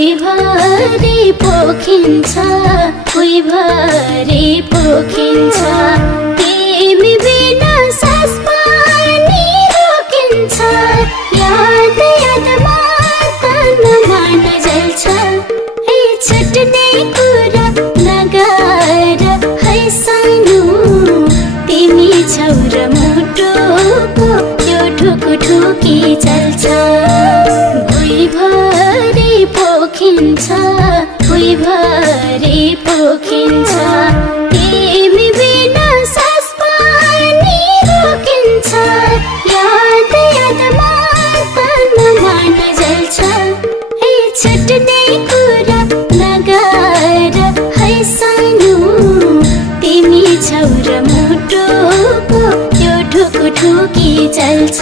भुइँभरि पोखिन्छ भुइँभरि पोखिन्छ तिमी बिना सास पनि रोकिन्छ याद यादमा तन मन जल्छ ए छुट्ने कुरा नगर है सानो तिमी छौ र मुटुको यो ठुकुठुकी चल्छ भुइँभरि पोखिन्छ भुइँभरि पोखिन्छ तिमी बिना सास पनि रोकिन्छ याद यादमा तन मन जल्छ ए छुट्ने कुरा नगर है सानो तिमी छौ र मुटुको यो ठुकुठुकी चल्छ